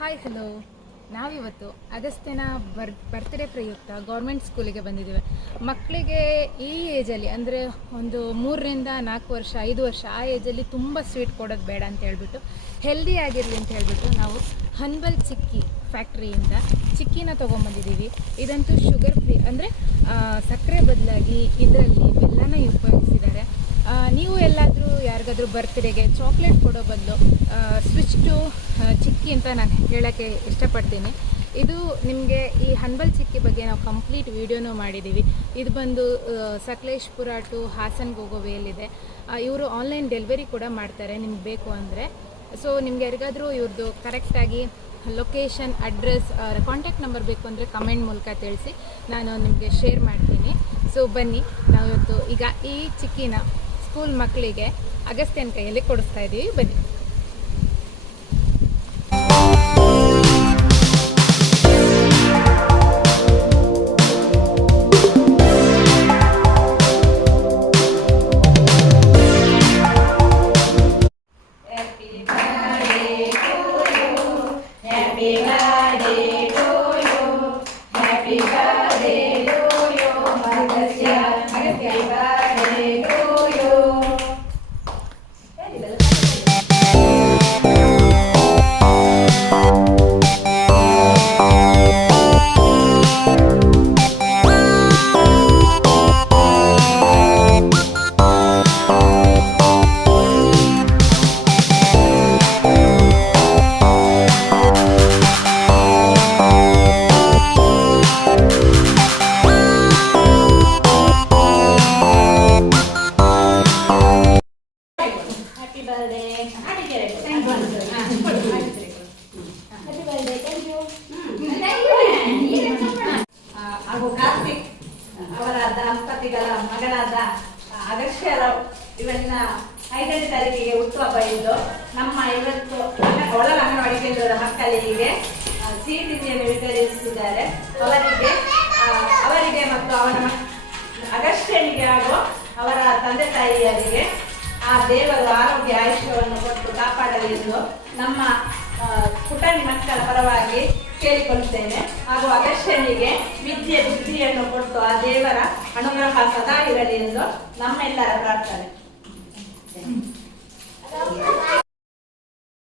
Hi hello. ನಾವಿವತ್ತು ಅಗಸ್ತ್ಯನ birthday ಪ್ರಯುಕ್ತ government ಸ್ಕೂಲಿಗೆ ಬಂದಿದ್ದೇವೆ. ಮಕ್ಕಳಿಗೆ ಈ ಏಜಲ್ಲಿ ಅಂದರೆ ಒಂದು 3-4 ವರ್ಷ 5 ವರ್ಷ ಆ ಏಜಲ್ಲಿ ತುಂಬ ಸ್ವೀಟ್ ಕೊಡೋದು ಬೇಡ ಅಂತ ಹೇಳ್ಬಿಟ್ಟು ಹೆಲ್ದಿ ಆಗಿರಲಿ ಅಂತ ಹೇಳ್ಬಿಟ್ಟು ನಾವು ಹನ್ಬಲ್ ಚಿಕ್ಕಿ ಫ್ಯಾಕ್ಟ್ರಿಯಿಂದ ಚಿಕ್ಕಿನ ತೊಗೊಂಬಂದಿದ್ದೀವಿ. ಇದಂತೂ ಶುಗರ್ ಫ್ರೀ, ಅಂದರೆ ಸಕ್ಕರೆ ಬದಲಾಗಿ ಇದರಲ್ಲಿ ಬೆಲ್ಲನ ಉಪಯೋಗಿಸಿದ್ದಾರೆ. ನೀವು ಎಲ್ಲಾದರೂ ಯಾರಿಗಾದ್ರೂ ಬರ್ತ್ಡೇಗೆ ಚಾಕ್ಲೇಟ್ ಕೊಡೋ ಬದಲು ಸ್ವಿಚ್ ಟು ಚಿಕ್ಕಿ ಅಂತ ನಾನು ಹೇಳೋಕ್ಕೆ ಇಷ್ಟಪಡ್ತೀನಿ. ಇದು ನಿಮಗೆ ಈ ಹನ್ಬಲ್ ಚಿಕ್ಕಿ ಬಗ್ಗೆ ನಾವು ಕಂಪ್ಲೀಟ್ ವೀಡಿಯೋನೂ ಮಾಡಿದ್ದೀವಿ. ಇದು ಬಂದು ಸಕಲೇಶ್ಪುರ ಟು ಹಾಸನ್ಗೆ ಹೋಗೋ ವೇಲಿದೆ. ಇವರು ಆನ್ಲೈನ್ ಡೆಲಿವರಿ ಕೂಡ ಮಾಡ್ತಾರೆ ನಿಮ್ಗೆ ಬೇಕು ಅಂದರೆ. ಸೊ ನಿಮ್ಗೆ ಯಾರಿಗಾದರೂ ಇವ್ರದ್ದು ಕರೆಕ್ಟಾಗಿ ಲೊಕೇಶನ್, ಅಡ್ರೆಸ್, ಕಾಂಟ್ಯಾಕ್ಟ್ ನಂಬರ್ ಬೇಕು ಅಂದರೆ ಕಮೆಂಟ್ ಮೂಲಕ ತಿಳಿಸಿ, ನಾನು ನಿಮಗೆ ಶೇರ್ ಮಾಡ್ತೀನಿ. ಸೊ ಬನ್ನಿ, ನಾವಿವತ್ತು ಈಗ ಈ ಚಿಕ್ಕಿನ ಸ್ಕೂಲ್ ಮಕ್ಕಳಿಗೆ ಅಗಸ್ತ್ಯನ ಕೈಯಲ್ಲಿ ಕೊಡಿಸ್ತಾ ಇದ್ದೀವಿ. ಬನ್ನಿ. ಹಾಗೂ ಕಾರ್ತಿಕ್ ಅವರ ದಂಪತಿಗಳ ಮಗನಾದ ಅಗಸ್ತ್ಯರಾವ್ ಇವತ್ತಿನ 5ನೇ ತಾರೀಕಿಗೆ ಹುಟ್ಟುಹಬ್ಬ ಇದ್ದು ನಮ್ಮ ಇವತ್ತು ಒಳಗ ಅಂಗನವಾಡಿ ಕೇಂದ್ರದ ಮಕ್ಕಳಿಗೆ ಸಿಹಿ ತಿಂಡಿಯನ್ನು ವಿತರಿಸಿದ್ದಾರೆ. ಅವರಿಗೆ ಮತ್ತು ಅವನ ಅಗಸ್ತ್ಯನಿಗೆ ಹಾಗೂ ಅವರ ತಂದೆ ತಾಯಿಯರಿಗೆ ಆ ದೇವರು ಆರೋಗ್ಯ ಆಯುಷ್ಯವನ್ನು ಕೊಟ್ಟು ಕಾಪಾಡಲೆಂದು ನಮ್ಮ ಪುಟಾಣಿ ಮಕ್ಕಳ ಪರವಾಗಿ ಕೇಳಿಕೊಳ್ಳುತ್ತೇನೆ. ಹಾಗೂ ಅಗಸ್ತ್ಯನಿಗೆ ವಿದ್ಯೆ ಬುದ್ಧಿಯನ್ನು ಕೊಟ್ಟು ಆ ದೇವರ ಅನುಗ್ರಹ ಸದಾ ಇರಲಿ ಎಂದು ನಮ್ಮೆಲ್ಲರ ಪ್ರಾರ್ಥನೆ.